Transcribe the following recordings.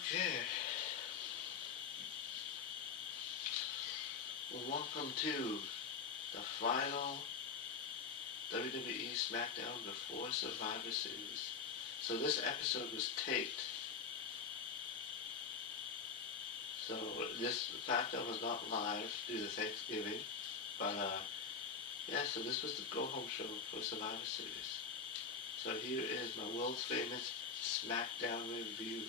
Okay. Welcome to the final WWE Smackdown before Survivor Series. So this episode was taped. So this Smackdown was not live due to Thanksgiving. But yeah, so this was the go-home show for Survivor Series. So here is my world's famous Smackdown review.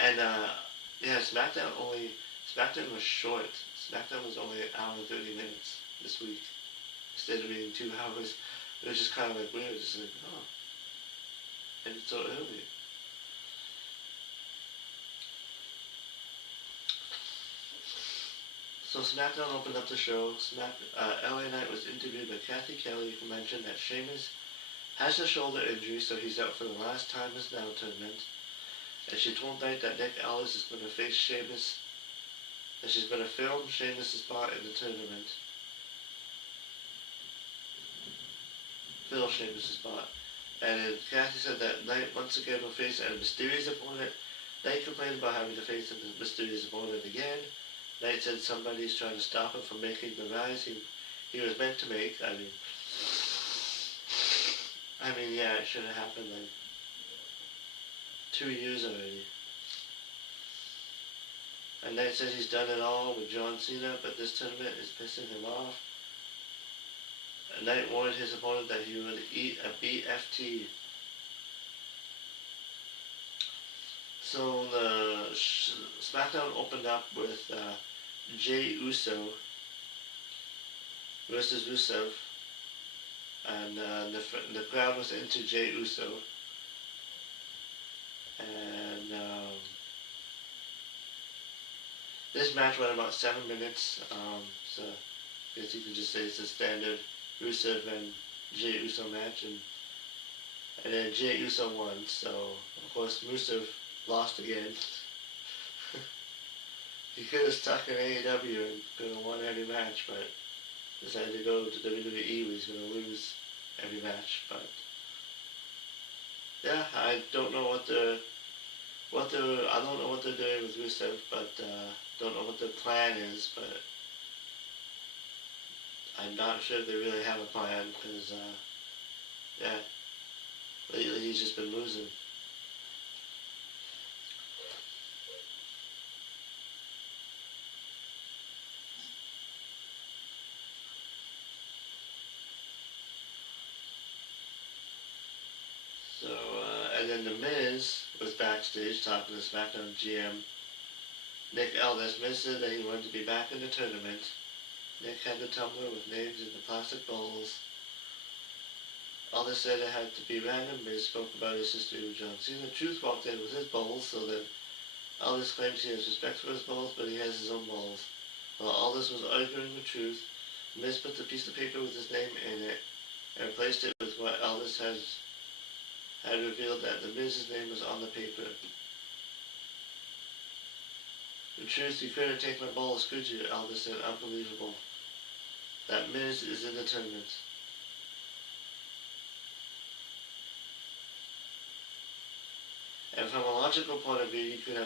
And yeah, SmackDown was short. SmackDown was only an hour and 30 minutes this week instead of being 2 hours. It was just kind of like weird, just like, oh, and it's so early. So SmackDown opened up the show. LA Knight was interviewed by Kathy Kelly, who mentioned that Sheamus has a shoulder injury, so he's out for the last time in this Now tournament. And she told Knight that Nick Aldis is going to face Sheamus, and she's going to film Sheamus' spot in the tournament. Fill Sheamus' spot. And Kathy said that Knight once again will face a mysterious opponent. Knight complained about having to face a mysterious opponent again. Knight said somebody's trying to stop him from making the rise he was meant to make. I mean, yeah, it should have happened like 2 years already. And Knight says he's done it all with John Cena, but this tournament is pissing him off. And Knight warned his opponent that he would eat a BFT. So the SmackDown opened up with Jey Uso versus Rusev, and the crowd was into Jey Uso, and this match went about 7 minutes. So I guess you can just say it's a standard Rusev and Jey Uso match, and then Jey Uso won. So of course Rusev lost again. He could have stuck in AEW and could have won every match, but decided to go to WWE where he's going to lose every match. But yeah, I don't know what they're doing with Rusev, but don't know what their plan is. But I'm not sure if they really have a plan because yeah, lately he's just been losing. So, and then The Miz was backstage talking to SmackDown GM Nick Aldis. Miz said that he wanted to be back in the tournament. Nick had the tumbler with names in the plastic bowls. Aldis said it had to be random. Miz spoke about his history with John Cena. Truth walked in with his bowls, so that Aldis claims he has respect for his bowls, but he has his own bowls. While Aldis was arguing with Truth, Miz put the piece of paper with his name in it and replaced it with what Aldis had revealed that the Miz's name was on the paper. The Truth, you couldn't take my balls, could you? Aldis said, unbelievable. That Miz is in the tournament. And from a logical point of view, you could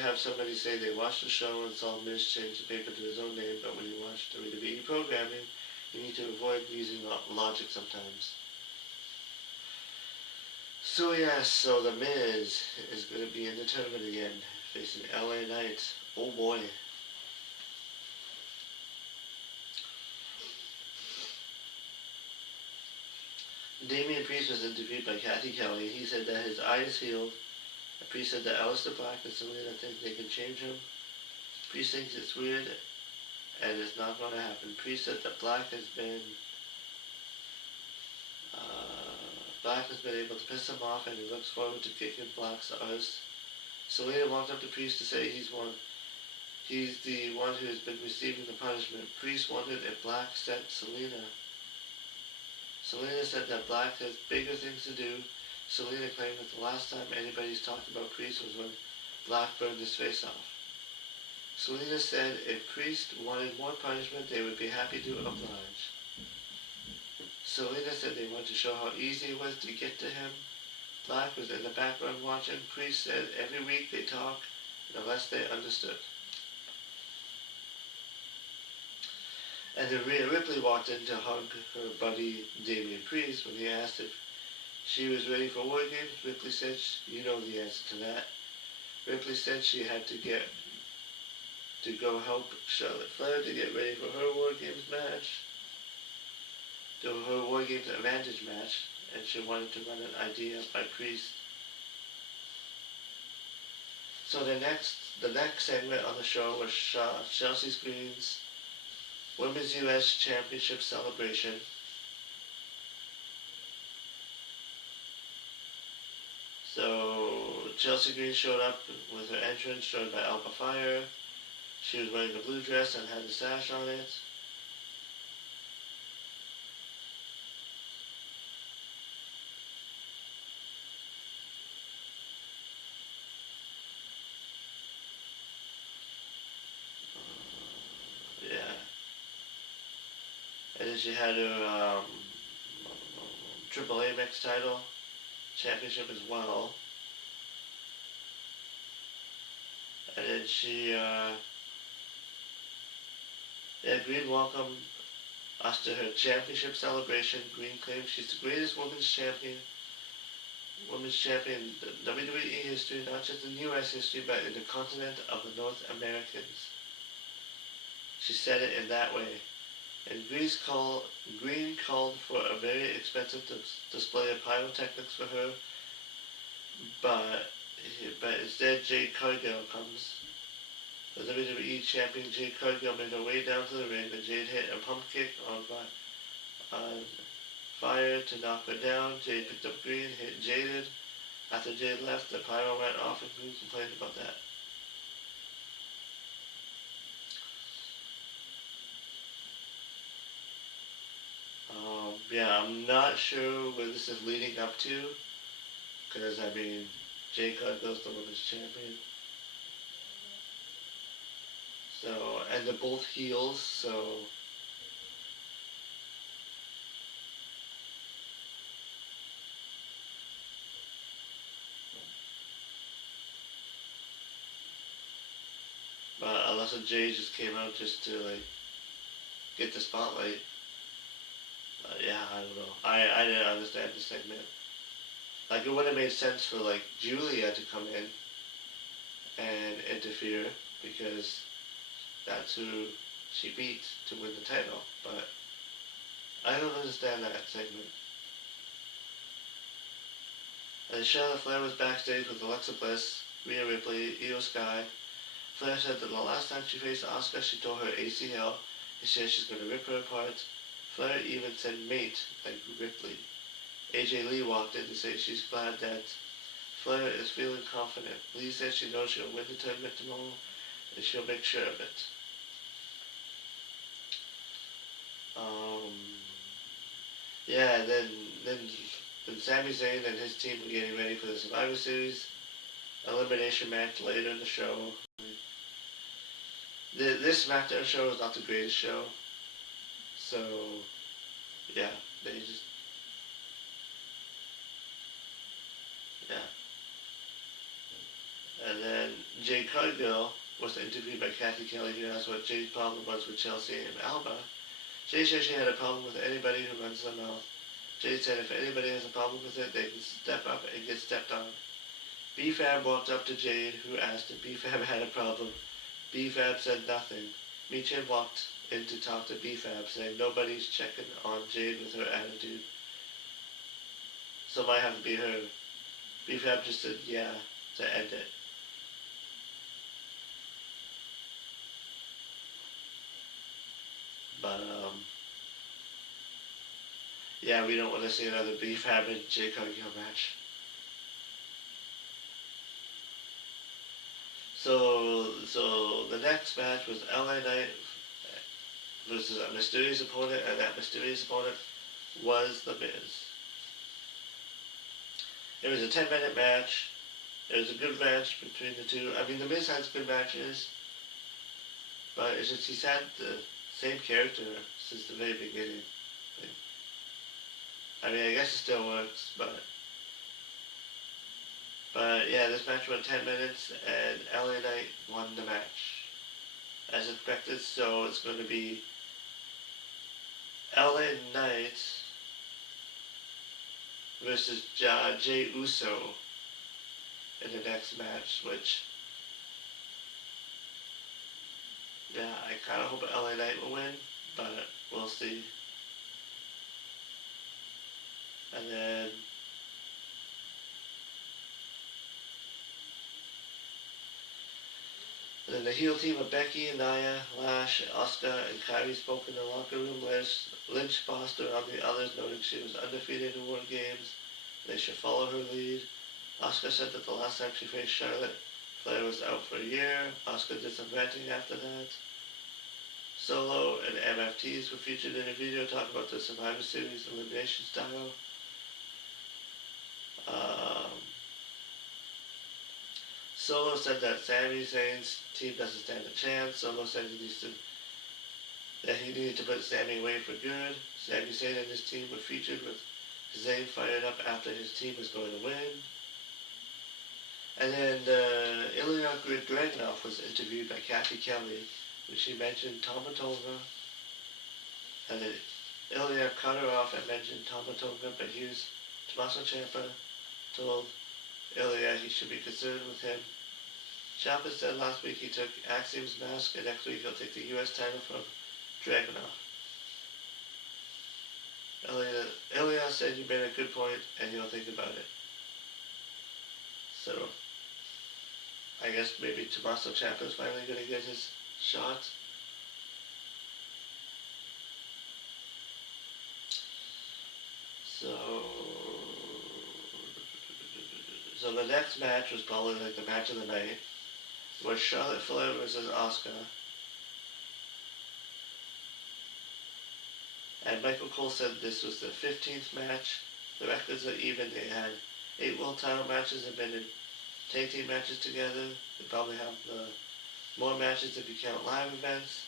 have somebody say they watched the show and saw Miz change the paper to his own name, but when you watch WWE programming, you need to avoid using logic sometimes. So yes, so The Miz is going to be in the tournament again, facing LA Knight. Oh boy. Damian Priest was interviewed by Kathy Kelly. He said that his eye is healed. Priest said that Aleister Black and Selena think they can change him. Priest thinks it's weird and it's not going to happen. Priest said that Black has been able to piss him off, and he looks forward to kicking Black's ass. Selena walked up to Priest to say he's the one who's been receiving the punishment. Priest wondered if Black sent Selena. Selena said that Black has bigger things to do. Selena claimed that the last time anybody's talked about Priest was when Black burned his face off. Selena said if Priest wanted more punishment, they would be happy to oblige. Selena said they wanted to show how easy it was to get to him. Black was in the background watching. Priest said every week they talk unless they understood. And then Rhea Ripley walked in to hug her buddy Damian Priest when he asked if she was ready for War Games. Ripley said, you know the answer to that. Ripley said she had to go help Charlotte Flair to get ready for her War Games match, to her War Games Advantage match, and she wanted to run an idea by Priest. So the next segment on the show was Chelsea Green's Women's U.S. Championship celebration. So Chelsea Green showed up with her entrance, joined by Alpha Fire. She was wearing a blue dress and had a sash on it. Yeah. And then she had her AAA Mix title championship as well. And then Green welcomed us to her championship celebration. Green claims she's the greatest women's champion in WWE history, not just in US history, but in the continent of the North Americans. She said it in that way. And Green called for a very expensive display of pyrotechnics for her, but instead Jade Cargill comes. The WWE champion Jade Cargill made her way down to the ring, and Jade hit a pump kick on Fire to knock her down. Jade picked up Green, hit Jaded. After Jade left, the pyro went off, and Green complained about that. Yeah, I'm not sure where this is leading up to, because I mean, Jade Cargill's the women's champion. So, and they're both heels, so but unless Jade just came out just to like get the spotlight. Yeah, I don't know. I didn't understand the segment. Like, it would have made sense for like Julia to come in and interfere, because that's who she beat to win the title, but I don't understand that segment. And Charlotte Flair was backstage with Alexa Bliss, Rhea Ripley, Io Sky. Flair said that the last time she faced Asuka, she tore her ACL, and said she's going to rip her apart. Flair even said mate like Ripley. AJ Lee walked in to say she's glad that Flair is feeling confident. Lee said she knows she'll win the tournament tomorrow, and she'll make sure of it. Yeah, then Sami Zayn and his team were getting ready for the Survivor Series elimination match later in the show. This Smackdown show is not the greatest show, so yeah, they just And then Jade Cargill was interviewed by Kathy Kelly, who asked what Jade's problem was with Chelsea and Alba. Jade said she had a problem with anybody who runs their mouth. Jade said if anybody has a problem with it, they can step up and get stepped on. B-Fab walked up to Jade, who asked if B-Fab had a problem. B-Fab said nothing. Michin walked in to talk to B-Fab, saying nobody's checking on Jade with her attitude. So it might have to be her. B-Fab just said yeah to end it. But, yeah, we don't want to see another B-Fab and Jade Cargill match. So the next match was LA Knight versus a mysterious opponent, and that mysterious opponent was The Miz. It was a 10-minute match. It was a good match between the two. I mean, The Miz has good matches, but it's just he's had the same character since the very beginning. I mean, I guess it still works, but But yeah, this match went 10 minutes, and LA Knight won the match as expected. So it's going to be LA Knight versus Jay Uso in the next match, which, yeah, I kind of hope LA Knight will win, but we'll see. And then the heel team of Becky, Nia, Lash, Asuka, and Kairi spoke in the locker room. Lynch bossed her on the others, noting she was undefeated in War Games. They should follow her lead. Asuka said that the last time she faced Charlotte, Flair was out for a year. Asuka did some ranting after that. Solo and MFTs were featured in a video talking about the Survivor Series elimination style. Um, Solo said that Sami Zayn's team doesn't stand a chance. Solo said that he needed to put Sami away for good. Sami Zayn and his team were featured with Zayn fired up after his team was going to win. And then Ilya Dragunov was interviewed by Kathy Kelly, when she mentioned Tama Tonga. And then Ilya cut her off and mentioned Tama Tonga, but Tommaso Ciampa told Ilya he should be concerned with him. Ciampa said last week he took Axiom's mask, and next week he'll take the U.S. title from Dragunov. Ilya said you made a good point, and he'll think about it. So, I guess maybe Tommaso Ciampa is finally going to get his shot. So the next match was probably like the match of the night, was Charlotte Flair versus Asuka. And Michael Cole said this was the 15th match. The records are even. They had 8 world title matches and been in tag team matches together. They probably have more matches if you count live events.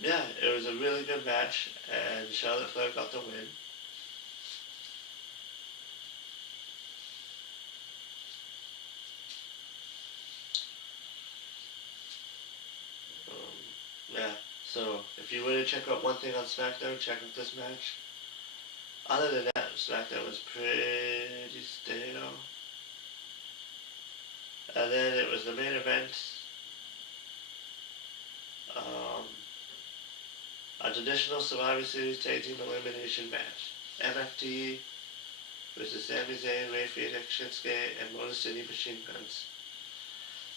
Yeah, it was a really good match, and Charlotte Flair got the win. Yeah, so if you were to check out one thing on Smackdown, check out this match. Other than that, Smackdown was pretty stale. And then it was the main event. A traditional Survivor Series Tag Team Elimination match. MFT versus Sami Zayn, Ray Phoenix, Shinsuke, and Motor City Machine Guns.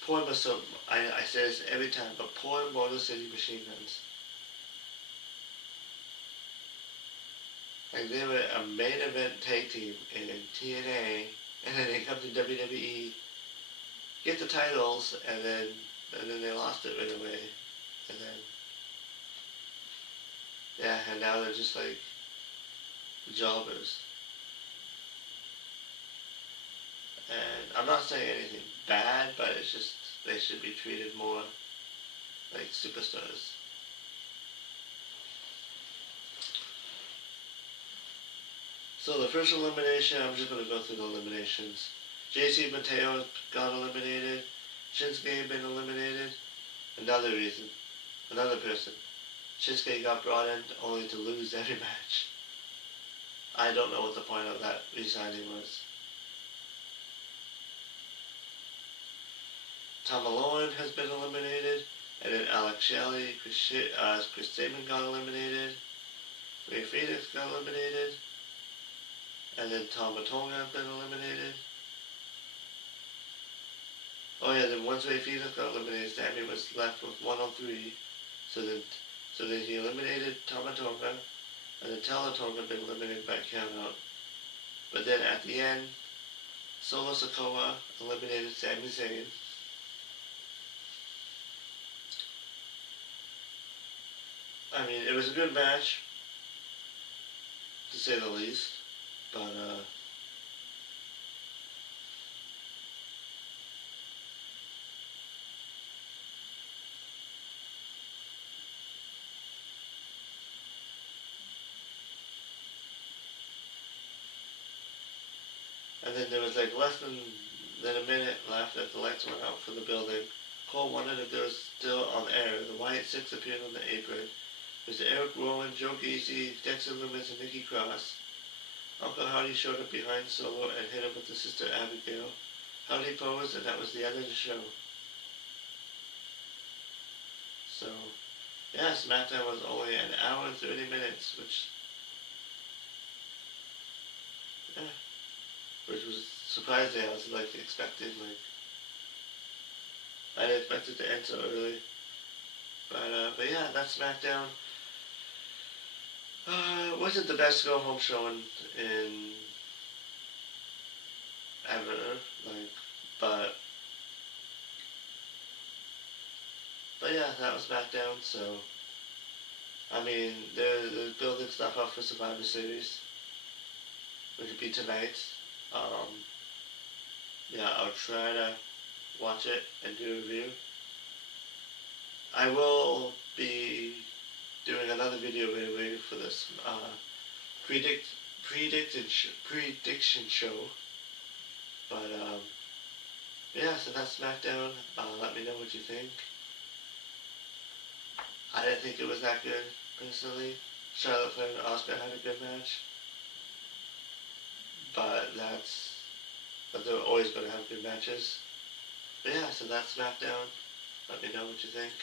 I say this every time, but poor Motor City Machine Guns. Like, they were a main event tag team in TNA, and then they come to WWE, get the titles, and then they lost it right away. And then, yeah, and now they're just like jobbers. And I'm not saying anything bad, but it's just they should be treated more like superstars. So the first elimination, I'm just going to go through the eliminations. JC Mateo got eliminated. Shinsuke been eliminated. Another person. Shinsuke got brought in only to lose every match. I don't know what the point of that resigning was. Tom Malone has been eliminated, and then Alex Shelley, Chris Sabin got eliminated. Ray Phoenix got eliminated. And then Tom Matonga has been eliminated. Oh yeah, then once Ray Phoenix got eliminated, Sammy was left with 103. So then he eliminated Tom Matonga, and then Talatonga had been eliminated by countout. But then at the end, Solo Sikoa eliminated Sami Zayn. I mean, it was a good match, to say the least. But, And then there was like less than a minute left as the lights went out for the building. Cole wondered if there was still on air. The White Six appeared on the apron. There's Eric Rowan, Joe Gacy, Dexter Loomis, and Nikki Cross. Uncle Howdy showed up behind Solo and hit him with his sister Abigail. Howdy posed, and that was the end of the show. So, yeah, SmackDown was only an hour and 30 minutes, which was surprising. I was like expecting I didn't expect it to end so early. But yeah, that's SmackDown. Wasn't the best go home show in ever, but yeah, that was SmackDown. So I mean, they're building stuff up for Survivor Series, which would be tonight. Um, yeah, I'll try to watch it and do a review. I will be doing another video review for this prediction show. But yeah, so that's SmackDown. Let me know what you think. I didn't think it was that good personally. Charlotte Flair and Asuka had a good match, but they're always going to have good matches. But yeah, so that's SmackDown. Let me know what you think.